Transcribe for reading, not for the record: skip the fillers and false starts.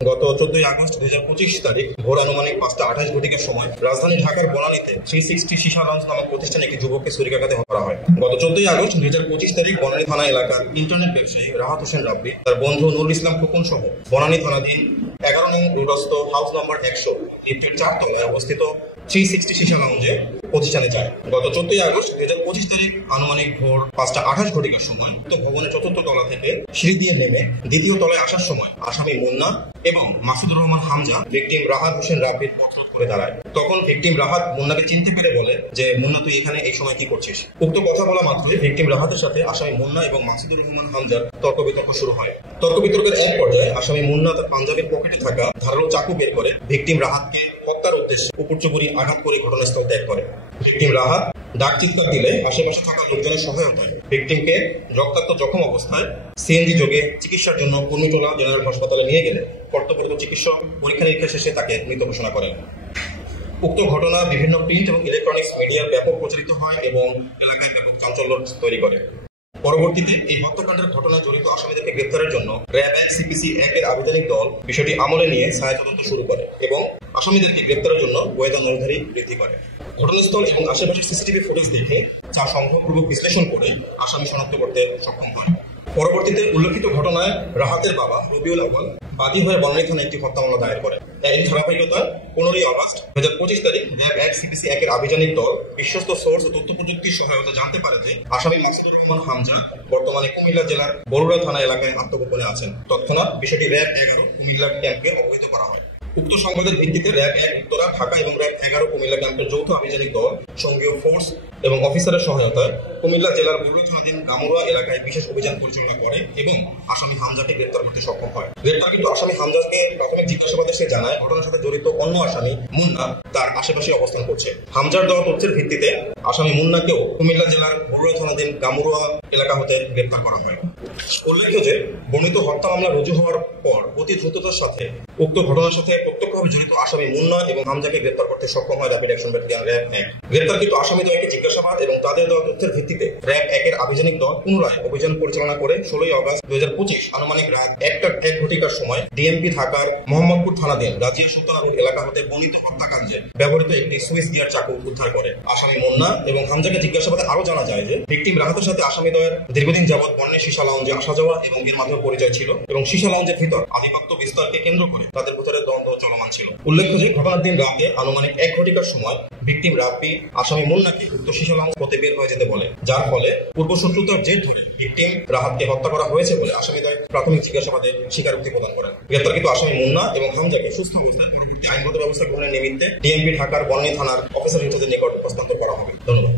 গত 14 আগস্ট 2025 তারিখ ভোর আনুমানিক 5:28 ঘটিকার সময় রাজধানী ঢাকার বনানীতে 360 সীসা লঞ্চ নামক প্রতিষ্ঠানে একটি যুবককে ছুরিকাঘাতে হত্যা করা হয়। গত 14 আগস্ট 2025 তারিখ বনানী থানা এলাকার ইন্টারনেট ব্যবসায়ী রাহাত হোসেন রাব্বি তার বন্ধু নুরুল ইসলাম খোকন সহ বনানী থানাধীন 11 নং রোডস্থ হাউস নম্বর 100 লিফটের 4 তলায় অবস্থিত 360 সীসা লঞ্চে প্রতিষ্ঠানে যায়। গত 14 আগস্ট 2025 তারিখ আনুমানিক ভোর 5:28 ঘটিকার সময় ভবনের 4র্থ তলা থেকে সিঁড়ি দিয়ে নেমে দ্বিতীয় তলায় আসার সময় আসামি মুন্না এবং মাসুদুর রহমান হামজা ভিকটিম রাহাত হোসেন রাব্বির পথরোধ করে দাঁড়ায়। তখন ভিকটিম রাহাত মুন্নাকে চিনতে পেরে বলে যে, মুন্না, তুই এখানে এই সময় কি করছিস? উক্ত কথা বলা মাত্রই ভিকটিম রাহাতের সাথে আসামি মুন্না এবং মাসুদুর রহমান হামজার তর্ক বিতর্ক শুরু হয়। তর্ক বিতর্কের এক পর্যায়ে আসামি মুন্না তার পাঞ্জাবের পকেটে থাকা ধারালো চাকু বের করে ভিকটিম রাহাতকে হত্যার উদ্দেশ্যে উপর্যুপরি আঘাত করে ঘটনাস্থল ত্যাগ করে। ভিকটিম রাহাত ডাক চিৎকার দিলে আশেপাশে থাকা লোকজনের সহায়তায় ভিকটিমকে রক্তাক্ত জখম অবস্থায় সিএনজি যোগে চিকিৎসার জন্য কুর্মিটোলা জেনারেল হাসপাতালে নিয়ে গেলে কর্তব্যরত চিকিৎসক পরীক্ষা নিরীক্ষা শেষে তাকে মৃত ঘোষণা করেন। উক্ত ঘটনা বিভিন্ন প্রিন্ট এবং ইলেকট্রনিক্স মিডিয়ায় ব্যাপক প্রচারিত হয় এবং এলাকায় ব্যাপক চাঞ্চল্য তৈরি করে। পরবর্তীতে এই হত্যাকাণ্ডের ঘটনায় জড়িত আসামিদেরকে গ্রেপ্তারের জন্য র্যাব 1 সিপিসি 1 এর আবেদনিক দল বিষয়টি আমলে নিয়ে ছায়া তদন্ত শুরু করে এবং আসামিদেরকে গ্রেপ্তারের জন্য গোয়েন্দা নজরদারি বৃদ্ধি করে। ঘটনাস্থল এবং আশেপাশের সিসিটিভি ফুটেজ দেখে যা সংগ্রহপূর্বক বিশ্লেষণ করে আসামি শনাক্ত করতে সক্ষম হয়। পরবর্তীতে উল্লেখিত ঘটনায় রাহাতের বাবা রবিউল আউয়াল বাদী হয়ে বনানী থানায় একটি হত্যা মামলা দায়ের করে। এর ধারাবাহিকতায় 15 আগস্ট 2025 তারিখ র্যাব 1 সিপিসি 1 এর আভিযানিক দল বিশ্বস্ত সোর্স ও তথ্য প্রযুক্তির সহায়তা জানতে পারে যে আসামি মাসুদুর রহমান হামজা বর্তমানে কুমিল্লা জেলার বরুড়া থানা এলাকায় আত্মগোপনে আছেন। তৎক্ষণাৎ বিষয়টি র্যাব 11 কুমিল্লা ক্যাম্পকে অবহিত করা হয়। উক্ত সংবাদের ভিত্তিতে র্যাব 1 উত্তরা ঢাকা এবং র্যাব 11 কুমিল্লা ক্যাম্পের যৌথ আভিযানিক দল সঙ্গীয় ফোর্স এবং অফিসারের সহায়তায় কুমিল্লা জেলার বরুড়া থানাধীন গামুরা এলাকায় বিশেষ অভিযান পরিচালনা করে এবং আসামি হামজাকে গ্রেপ্তার করতে সক্ষম হয়। গ্রেপ্তারকৃত আসামি হামজাকে প্রাথমিক জিজ্ঞাসাবাদে সে জানায় ঘটনার সাথে জড়িত অন্য আসামি মুন্না তার আশেপাশে অবস্থান করছে। হামজার দেওয়া তথ্যের ভিত্তিতে আসামি মুন্নাকেও কুমিল্লা জেলার বরুড়া থানাধীন গামুরা এলাকা হতে গ্রেপ্তার করা হয়। উল্লেখ্য যে বর্ণিত হত্যা মামলা রুজু হওয়ার পর অতি দ্রুততার সাথে উক্ত ঘটনার সাথে প্রত্যক্ষভাবে জড়িত আসামি মুন্না এবং হামজাকে গ্রেপ্তার করতে সক্ষম হয় র্যাপিড অ্যাকশন ব্যাটালিয়ন র্যাব 1। গ্রেপ্তারকৃত আসামিদ্বয়কে জিজ্ঞাসাবাদ এবং তাদের দেওয়া তথ্যের ভিত্তিতে র্যাব 1 এর আভিযানিক দল পুনরায় অভিযান পরিচালনা করে 16 আগস্ট 2025 আনুমানিক রাত 1টা 1 ঘটিকার সময় ডিএমপি ঢাকার মোহাম্মদপুর থানাধীন রাজিয়া সুলতানা রোড এলাকা হতে বর্ণিত হত্যাকাণ্ডে ব্যবহৃত একটি সুইস গিয়ার চাকু উদ্ধার করে। আসামি মুন্না এবং হামজাকে জিজ্ঞাসাবাদে আরো জানা যায় যে ভিকটিম রাহাতের সাথে আসামিদ্বয়ের দীর্ঘদিন যাবৎ বন্যে সীসা লাউঞ্জে আসা যাওয়া এবং এর মাধ্যমে পরিচয় ছিল এবং সীসা লাউঞ্জের ভিতর আধিপত্য বিস্তারকে কেন্দ্র করে তাদের ভিতরে দ্বন্দ্ব চলমান ছিল। উল্লেখ্য যে ঘটনার দিন রাতে আনুমানিক 1 ঘটিকার সময় ভিকটিম রাব্বি আসামি মুন্নাকে উক্ত সীসা লাউঞ্জ হতে বের হয়ে যেতে বলে, যার ফলে পূর্বশত্রুতার জের ধরে ভিকটিম রাহাতকে হত্যা করা হয়েছে বলে আসামিদ্বয় প্রাথমিক জিজ্ঞাসাবাদে স্বীকারোক্তি প্রদান করেন। গ্রেপ্তারকৃত আসামি মুন্না এবং হামজাকে সুস্থ অবস্থায় পরবর্তী আইনগত ব্যবস্থা গ্রহণের নিমিত্তে ডিএমপি ঢাকার বনানী থানার অফিসার ইনচার্জের নিকট হস্তান্তর করা হবে। ধন্যবাদ।